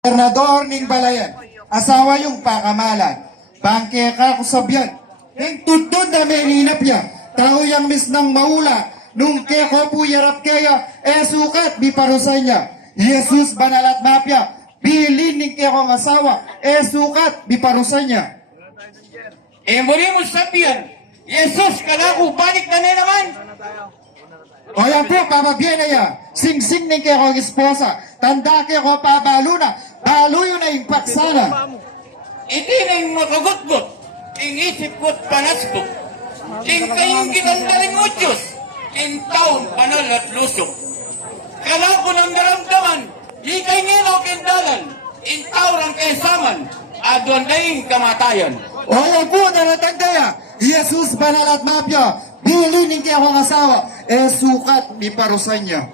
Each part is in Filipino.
Gobernador ning Balayan, asawa yung pakamalan, bangke ka kusabyan, yung tutod na meninap ya, tao yang mis ng maula, nung keko po yarap kaya, sukat biparusan niya, Jesus banalat mapya, bilin ning keko ng asawa, sukat biparusan niya. Muli mo sabihan, Jesus kalaku, balik na naman. O yan po, pamabyan na ya, sing-sing ning keko ng esposa, tanda keko pabalo na, balo yun na yung paksana. Iti na yung makagot-got, ting isip ko't panasbog, ting kayong ginandaling mo Diyos, ting taon panal at lusok. Kalaku ng daramdaman, ikay nginaw kindalan, in taurang kaysaman, adon na yung kamatayan. O yan po, naratagda ya, Jesus banalat mapya, bilin ning keko ng asawa, sukat biparusan niya.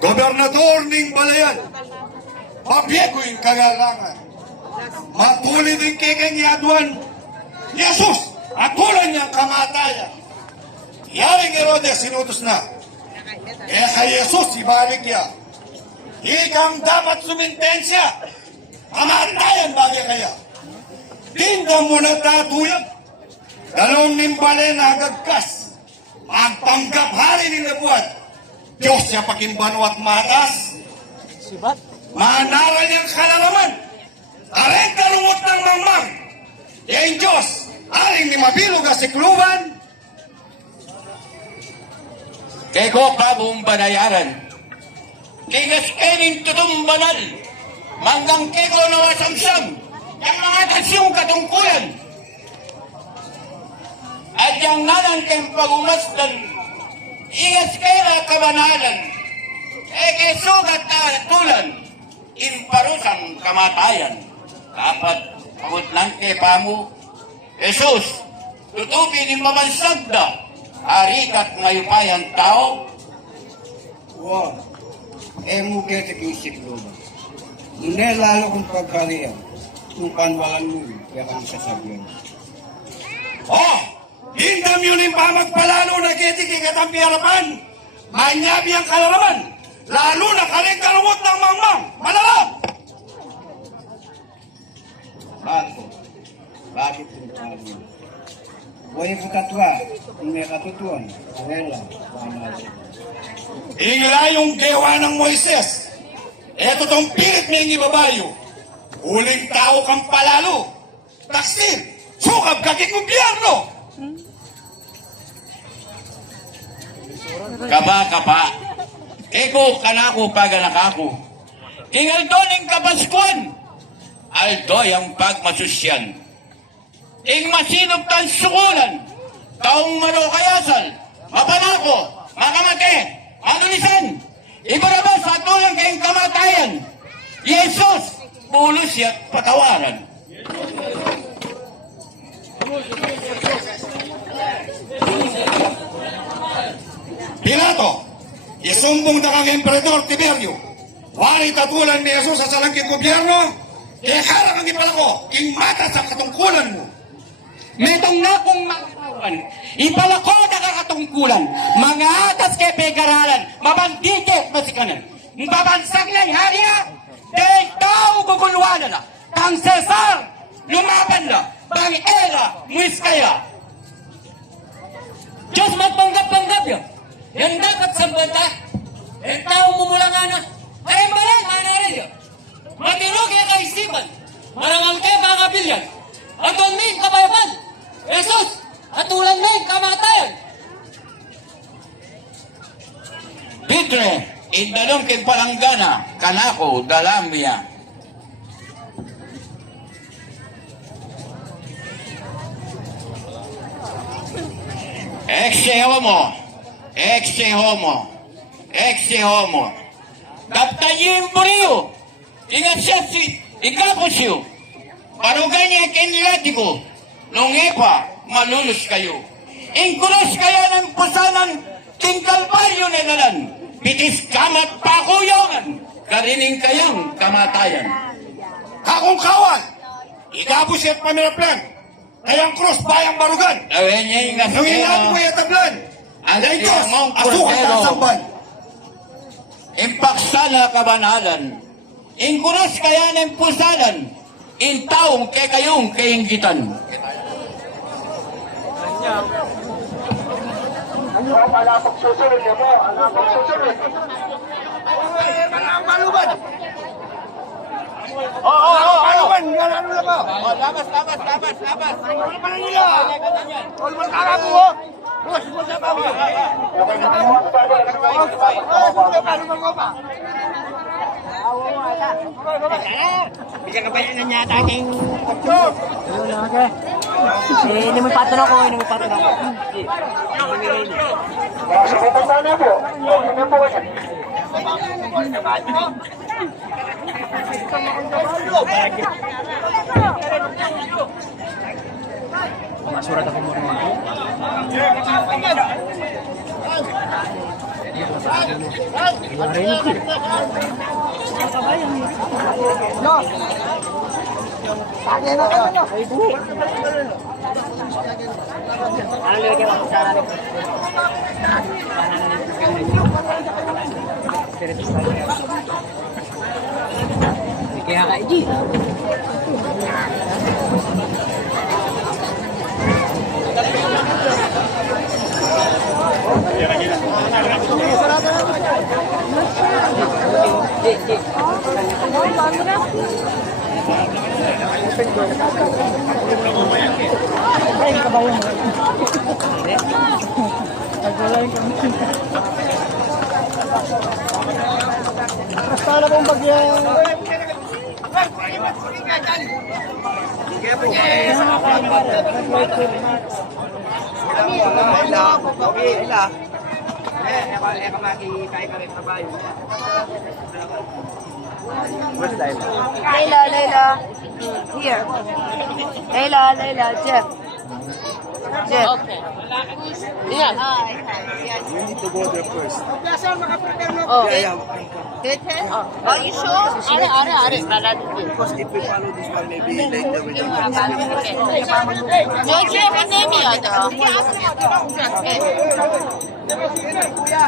Gobernador ning Balayan, mapiyego yung kagalangan. Matuli din kekenyaduan, Jesus, atulan niyang kamatayan. Yaring Herodes sinutos na. Kaya kay Jesus, ibalik niya. Ikang dapat sumintensya. Kamatayan bagay kaya. Tinda mo na tatuyag. Dalawang nimbale na agagkas. Magpanggap hari ni Nabuat. Diyos siya pakimbano at matas. Manara niyang kalalaman. Aring kalungot ng mangmang. Yain Diyos, aring ni mabilog ang sikluban. Kay ko pa buong banayaran. Kigas kenin tutong banal. Manggang kiko na wasamsam. Yang mga tasyong katungkulan. At yung nalang keng pagumasdan. Igas kayo na kabanalan. Kay sugat na tulan. Imparusang kamatayan. Dapat pagod lang kay pamo. Jesus, tutupin ni mamansagda. Arikat mayupayan tao. Wow. Mo kaya isip lo ba? Hindi lalo kong pagkariyan. Kung panwalan mo, kaya kang sasabihin. Oh! Hindam yun yung pamagpalalo na ketiking at ang piyarapan. Manyabi ang kalalaman. Lalo na kaling kalungot ng mangmang. Malalam! Bakit? Bakit yung pagkariyan? Buhay ko tatwa, kung may katutuan, wala, wala. Ingla yung gewa ng Moises. Eto tong pilit may ibabayo. Huling tao kang palalo. Taksin, sukab kaki gobyerno. Kaba. Eko kanako paganakako. King Aldo ning kabaskuan. Aldo yung pagmasusyan. Ing masinop tan sukulan. Taong manokayasal. Mapanako. Makamate. Manulisan. Ibarabas at tulang kayong kamatayan. Jesus. Pulos at patawaran. Pilato, isumbong na kang Emperador Tiberio. Wari tatulan ni Jesus sa salangkit gobyerno. Kaya karang ang ipalako, king mata sa katungkulan mo. Metong na kong makatawan. Ipalako na kakatungkulan. Mga atas kay pegaralan. Mabandike masikanan. Babansag na hariya. Dahil tao gugulwanan na. Tang Cesar, lumaban na. Bang Era, muiskaya. Diyos magpanggap-panggap yun. Yan dapat sambanta. Yung tao mumulangan na. Ay balay, manarin yun. Matirog kaya kaisipan. Marangal kayo mga kabilyan. Adon may kabayaban. Jesus, atulan may kamatayan. Pitre, indalong kay palanggana, kanako, dalamya. Exe homo. Kaptayin buriyo. Ingat siya si ikapusyo. Parugan niya kinilatiko. Nung epa, malulus kayo. Ingkulos kaya ng pusanan, king kalbaryo na nalan. Bitis kamat pakuyangan. Karining kayang kamatayan. Kakong kawan, igabos at pamiraplan. Kayang krus bayang barugan. Awin niya yung Nung ingat mo yatablan. Ang Dahil Diyos, mong asukan kordero. ng samban. impaksana kabanalan, ingkuras kaya ng pusalan, intaong kay kayong kainggitan. Ini mo patunok ko, ini mo patunok ko. Masurat ako mo. Kaya ka ini. Para pong bagyang Layla. Here. Layla. Jeff. Yeah. You need to go there first. Oh. Are you sure? Because if we follow this one, maybe later we don't have George, her name is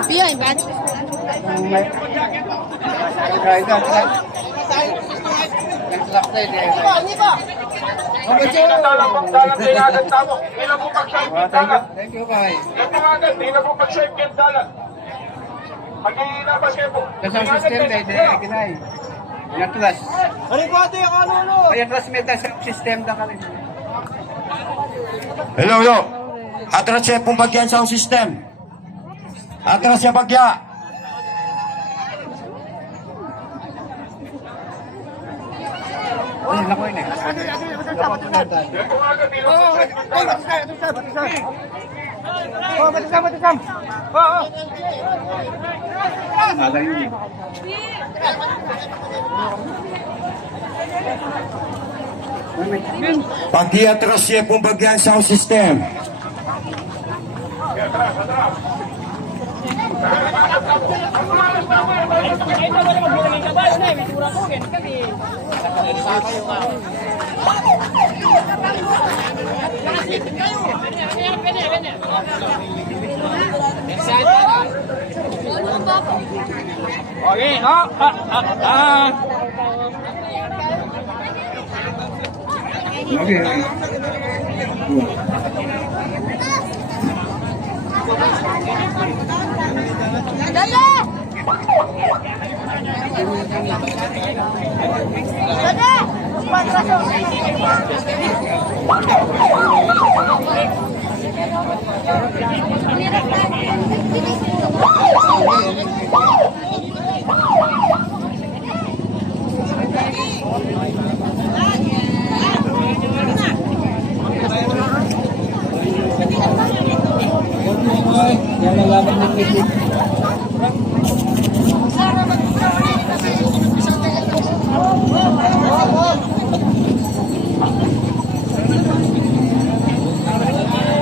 Behind back. Thank you, Kai. Kasang system kay Dere Kinay. Yang kelas. Yang kelas meta system dah kali. Hello, yo. Atras siya pong bagyan sound system. Atras siya bagya. Ay, nako ini. Ada ini. Pag-iatras siya pong bagyan sound system. Okay.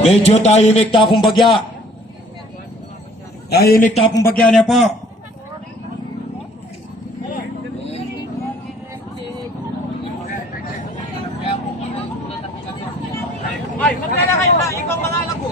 Medyo tahimik ta pong bagya. Tahimik ta pong bagya niya po. Ay, maglalakay na, ikaw mga anak ko.